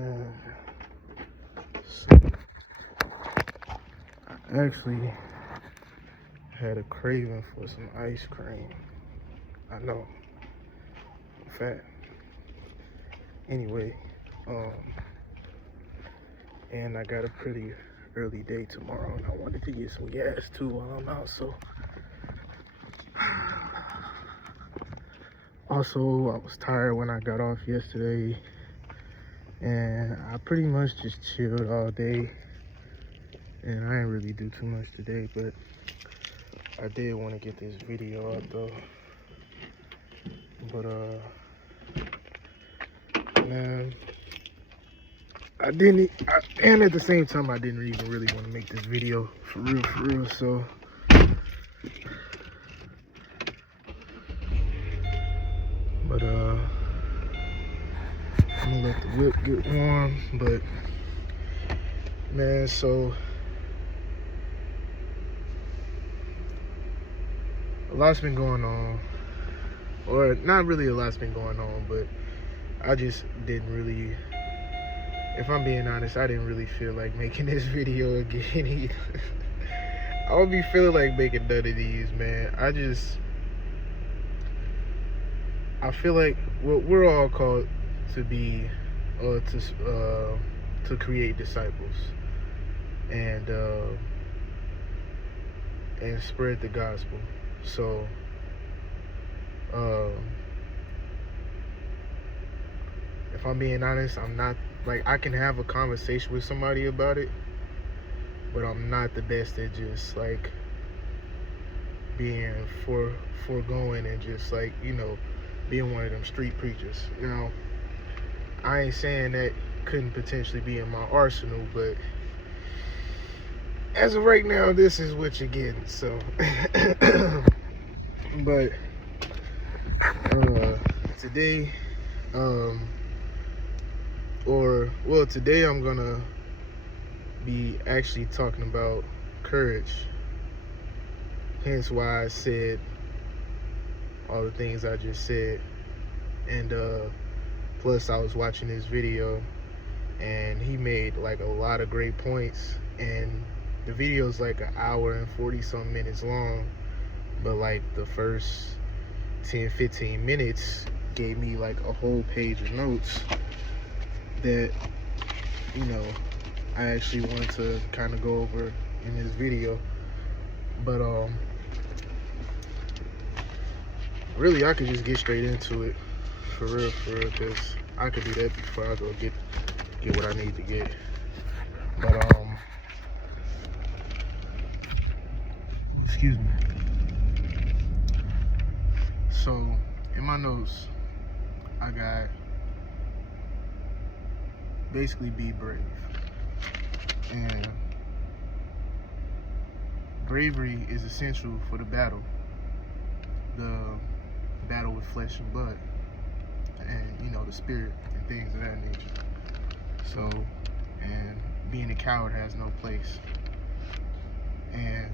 And so I actually had a craving for some ice cream. I know, I'm fat. Anyway, and I got a pretty early day tomorrow, and I wanted to get some gas too while I'm out. So also, I was tired when I got off yesterday, and I pretty much just chilled all day, and I didn't really do too much today, but I did want to get this video out though. But man, and at the same time I didn't even really want to make this video for real, so but I'm gonna let the whip get warm. But man, so a lot's been going on, or not really a lot's been going on, but I just didn't really, if I'm being honest, I didn't really feel like making this video again either. I would be feeling like making none of these, man. I feel like we're all called to be, to create disciples and spread the gospel. So, if I'm being honest, I'm not, like, I can have a conversation with somebody about it, but I'm not the best at just like being foregoing and just like, you know, being one of them street preachers. You know, I ain't saying that couldn't potentially be in my arsenal, but as of right now, this is what you're getting. So, but today, today I'm gonna be actually talking about courage. Hence why I said all the things I just said. And plus I was watching this video and he made like a lot of great points, and the video is like an hour and 40 some minutes long, but like the first 10-15 minutes gave me like a whole page of notes that, you know, I actually wanted to kind of go over in this video. But really I could just get straight into it for real, because I could do that before I go get what I need to get. But excuse me. So in my notes I got basically be brave. And bravery is essential for the battle with flesh and blood, and, you know, the spirit and things of that nature. So, and being a coward has no place. And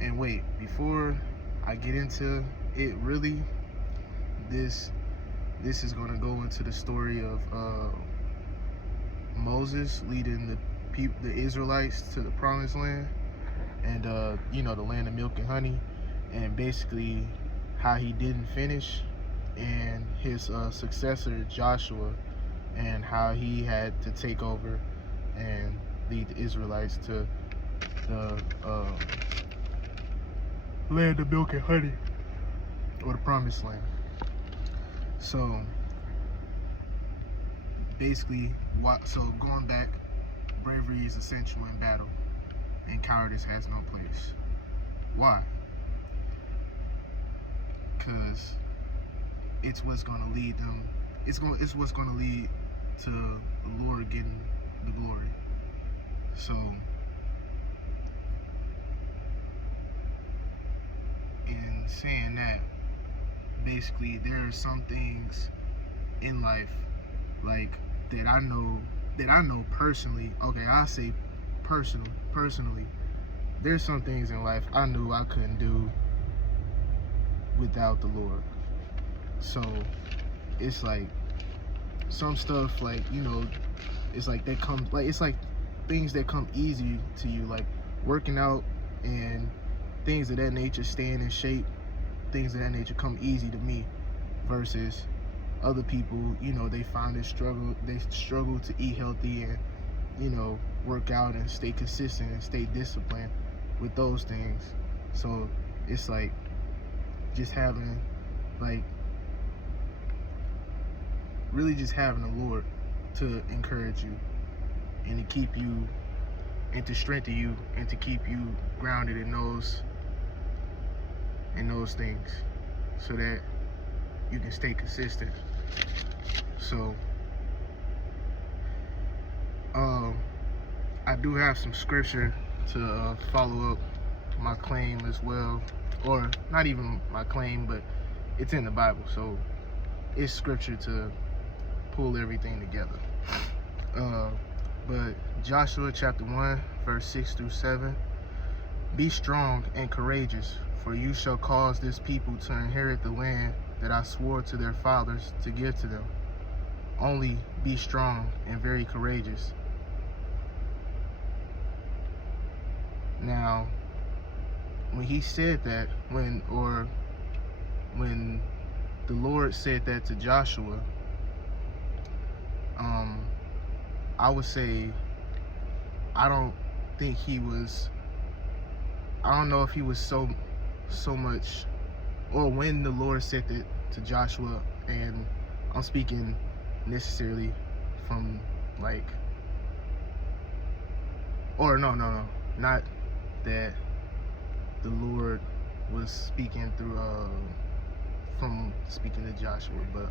and wait, before I get into it, really, this is going to go into the story of Moses leading the Israelites to the promised land, and you know, the land of milk and honey, and basically how he didn't finish, and his successor Joshua, and how he had to take over and lead the Israelites to the land of milk and honey, or the promised land. So basically, going back, bravery is essential in battle, and cowardice has no place. Why? Because it's what's going to lead them. It's what's going to lead to the Lord getting the glory. So, in saying that, basically there are some things in life, like, that I know personally. Okay, I say personally, there's some things in life I knew I couldn't do without the Lord. So it's like, some stuff, like, you know, it's like that comes, like, it's like things that come easy to you, like working out and things of that nature, staying in shape, things of that nature come easy to me, versus other people, you know, they struggle to eat healthy and, you know, work out and stay consistent and stay disciplined with those things. So it's like just having, like, really just having the Lord to encourage you and to keep you and to strengthen you and to keep you grounded in those things, so that you can stay consistent. So I do have some scripture to follow up my claim as well, or not even my claim, but it's in the Bible, so it's scripture to pull everything together. But Joshua chapter 1 verse 6 through 7, be strong and courageous, for you shall cause this people to inherit the land that I swore to their fathers to give to them. Only be strong and very courageous. Now, when he said that, when the Lord said that to Joshua, I would say, I don't know if he was so much, or when the Lord said that to Joshua, and I'm speaking necessarily from, like, or no, not that the Lord was speaking through from speaking to Joshua, but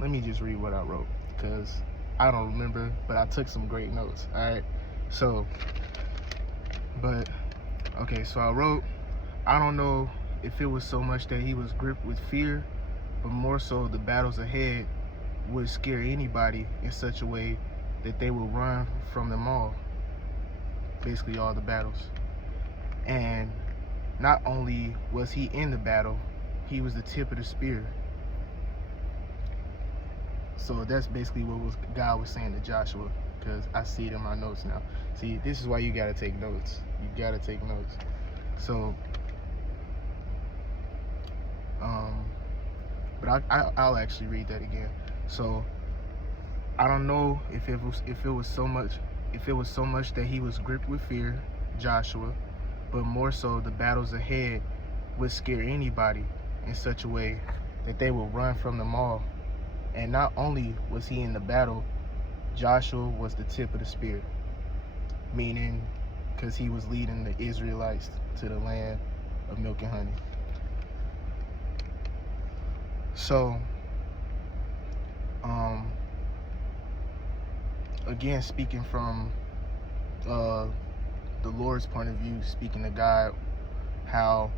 let me just read what I wrote, because I don't remember, but I took some great notes. All right, so, but okay, so I wrote, I don't know if it was so much that he was gripped with fear, but more so the battles ahead would scare anybody in such a way that they will run from them all. Basically all the battles. And not only was he in the battle, he was the tip of the spear. So that's basically what God was saying to Joshua, because I see it in my notes now. See, this is why you gotta take notes. You gotta take notes. So but I'll actually read that again. So I don't know if it was so much that he was gripped with fear, Joshua, but more so the battles ahead would scare anybody in such a way that they will run from them all. And not only was he in the battle, Joshua was the tip of the spear, meaning because he was leading the Israelites to the land of milk and honey. So again, speaking from the Lord's point of view, speaking to God, how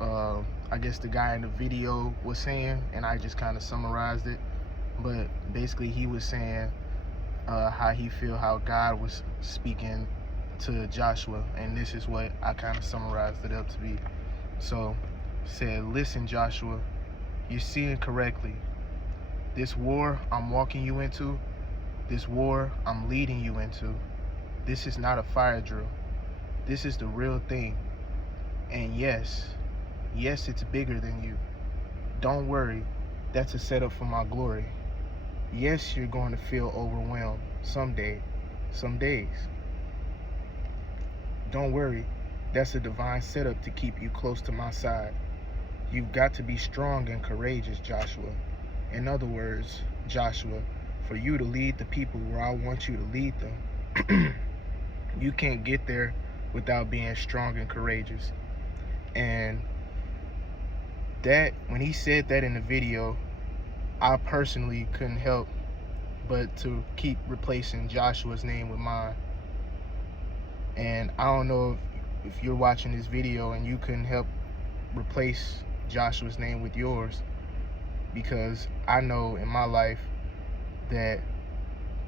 I guess the guy in the video was saying, and I just kind of summarized it, but basically he was saying how he feel how God was speaking to Joshua, and this is what I kind of summarized it up to be. So said, listen, Joshua, you're seeing correctly. This war I'm walking you into, this war I'm leading you into, this is not a fire drill. This is the real thing. And yes, it's bigger than you. Don't worry, that's a setup for my glory. Yes, you're going to feel overwhelmed someday, some days. Don't worry, that's a divine setup to keep you close to my side. You've got to be strong and courageous, Joshua. In other words, Joshua, for you to lead the people where I want you to lead them, you can't get there without being strong and courageous. And that, when he said that in the video, I personally couldn't help but to keep replacing Joshua's name with mine. And I don't know if you're watching this video and you couldn't help replace Joshua's name with yours, because I know in my life that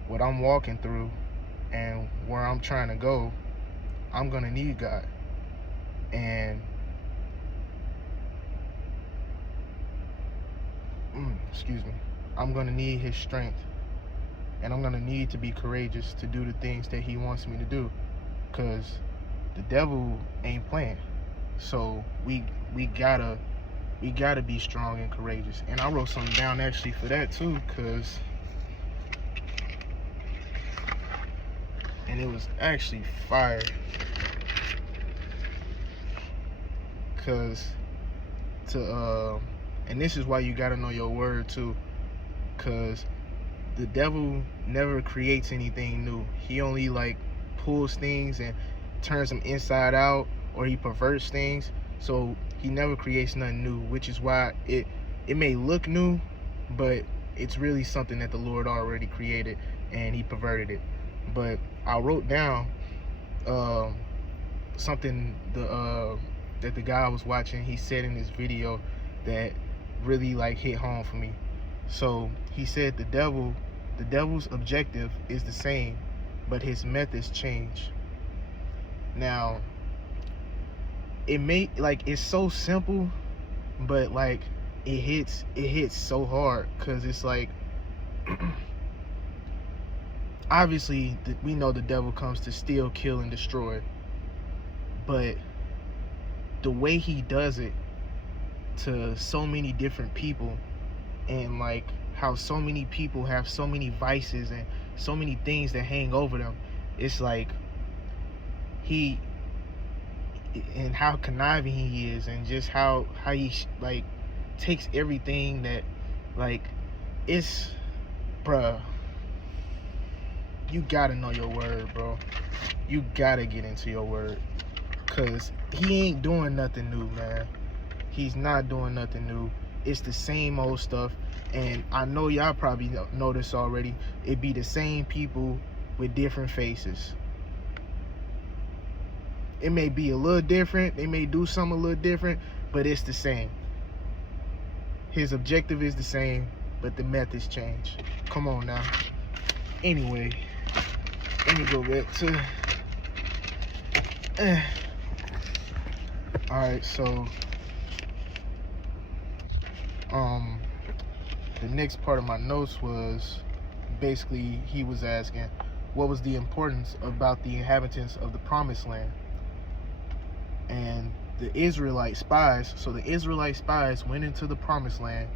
what I'm walking through and where I'm trying to go, I'm gonna need God. And excuse me, I'm gonna need his strength, and I'm gonna need to be courageous to do the things that he wants me to do, because the devil ain't playing. So we gotta be strong and courageous. And I wrote something down actually for that too, and it was actually fire, and this is why you gotta know your word too, because the devil never creates anything new. He only like pulls things and turns them inside out, or he perverts things. So he never creates nothing new, which is why it may look new, but it's really something that the Lord already created and he perverted it. But I wrote down something that the guy I was watching, he said in this video that really like hit home for me. So he said the devil's objective is the same, but his methods change. Now, it's so simple, but like it hits so hard, because it's like obviously we know the devil comes to steal, kill, and destroy, but the way he does it to so many different people, and like how so many people have so many vices and so many things that hang over them, it's like and how conniving he is, and just how he like takes everything that like it's, bruh, you gotta know your word, bro. You gotta get into your word, because he ain't doing nothing new, man. He's not doing nothing new. It's the same old stuff. And I know y'all probably know this already. It be the same people with different faces. It may be a little different, they may do something a little different, but it's the same. His objective is the same, but the methods change. Come on now. Anyway, let me go back to alright, so the next part of my notes was basically he was asking what was the importance about the inhabitants of the promised land. And the Israelite spies went into the promised land,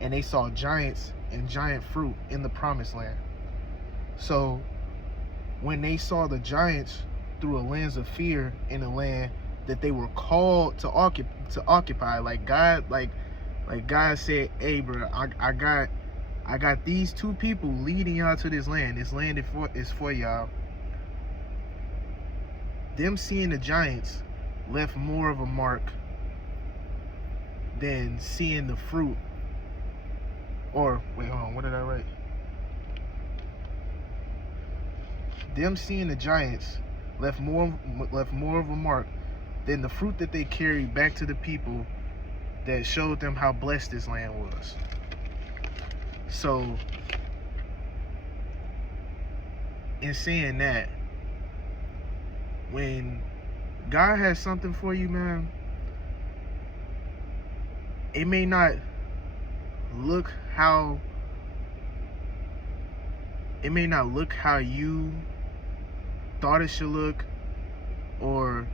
and they saw giants and giant fruit in the promised land. So when they saw the giants through a lens of fear in a land that they were called to occupy, like God said, hey bro, I got these two people leading y'all to this land. This land is for y'all. Them seeing the giants left more of a mark than seeing the fruit. Or wait, hold on, what did I write? Them seeing the giants left more of a mark than the fruit that they carried back to the people that showed them how blessed this land was. So in saying that, when God has something for you, man, it may not look how you thought it should look, or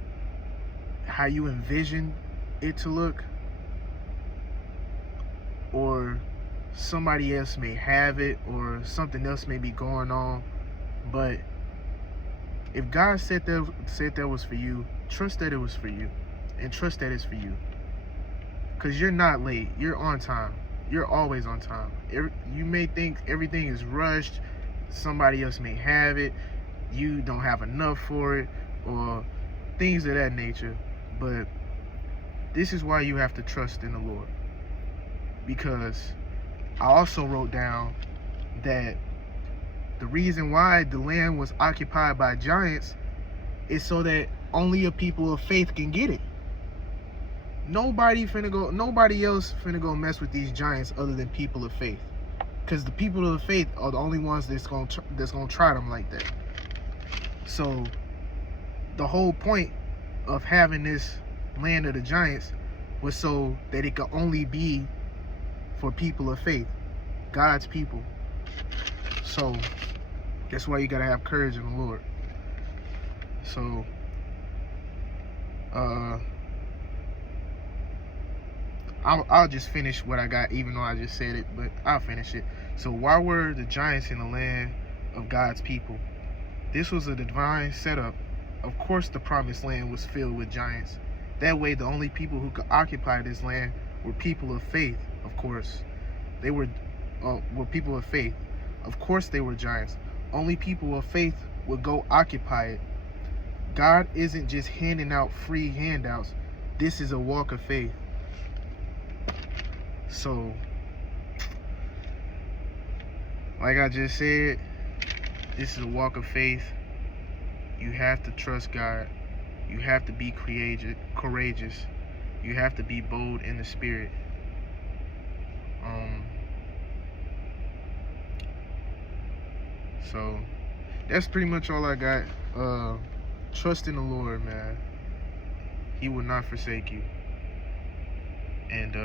how you envisioned it to look, or somebody else may have it, or something else may be going on. But if God said that was for you, trust that it was for you, and trust that it's for you. Because you're not late. You're on time. You're always on time. You may think everything is rushed. Somebody else may have it. You don't have enough for it, or things of that nature. But this is why you have to trust in the Lord. Because I also wrote down that the reason why the land was occupied by giants is so that only a people of faith can get it. Nobody else finna go mess with these giants other than people of faith. Because the people of faith are the only ones that's gonna try them like that. So the whole point of having this land of the giants was so that it could only be for people of faith, God's people. So that's why you gotta have courage in the Lord. So I'll just finish what I got, even though I just said it, but I'll finish it. So why were the giants in the land of God's people? This was a divine setup. Of course the promised land was filled with giants. That way the only people who could occupy this land were people of faith. Of course they were people of faith. Of course they were giants. Only people of faith would go occupy it. God isn't just handing out free handouts. This is a walk of faith. So, like I just said, this is a walk of faith. You have to trust God. You have to be courageous. You have to be bold in the spirit. So that's pretty much all I got. Trust in the Lord, man. He will not forsake you. And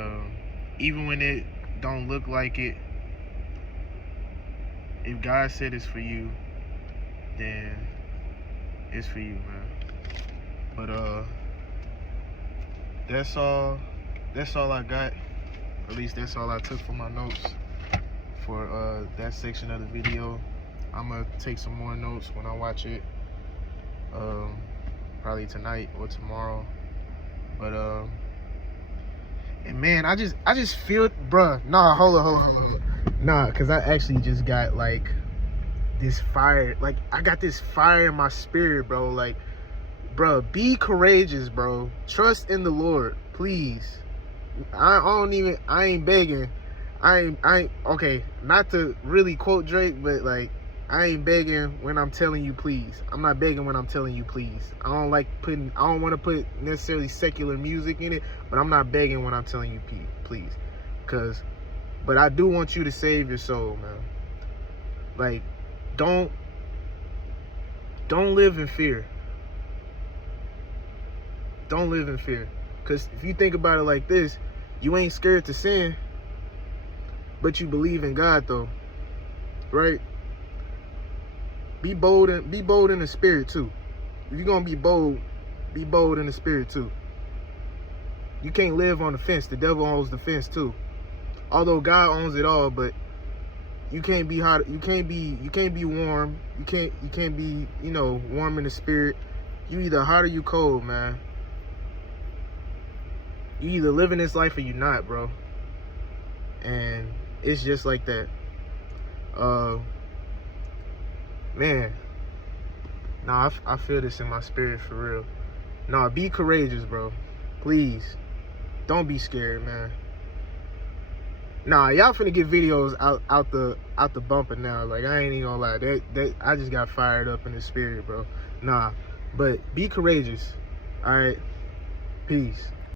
even when it don't look like it, if God said it's for you, then it's for you, man. But that's all I got. At least that's all I took from my notes for that section of the video. I'm gonna take some more notes when I watch it, probably tonight or tomorrow. But and man, I just feel, bruh. Nah, hold on. Nah, cause I actually just got like this fire. Like I got this fire in my spirit, bro. Like, bruh, be courageous, bro. Trust in the Lord, please. I ain't begging. I ain't okay. Not to really quote Drake, but like, I ain't begging when I'm telling you please. I'm not begging when I'm telling you please. I don't want to put necessarily secular music in it, but I'm not begging when I'm telling you please. But I do want you to save your soul, man. Like, don't live in fear. Don't live in fear. Because if you think about it like this, you ain't scared to sin, but you believe in God though, right? Be bold in the spirit too. If you're gonna be bold in the spirit too. You can't live on the fence. The devil owns the fence too. Although God owns it all, but you can't be hot. You can't be warm. You can't be, warm in the spirit. You either hot or you cold, man. You either living this life or you not, bro. And it's just like that. Man, nah, I feel this in my spirit for real. Nah, be courageous, bro. Please, don't be scared, man. Nah, y'all finna get videos out the bumper now. Like, I ain't even gonna lie, that I just got fired up in the spirit, bro. Nah, but be courageous. All right, peace.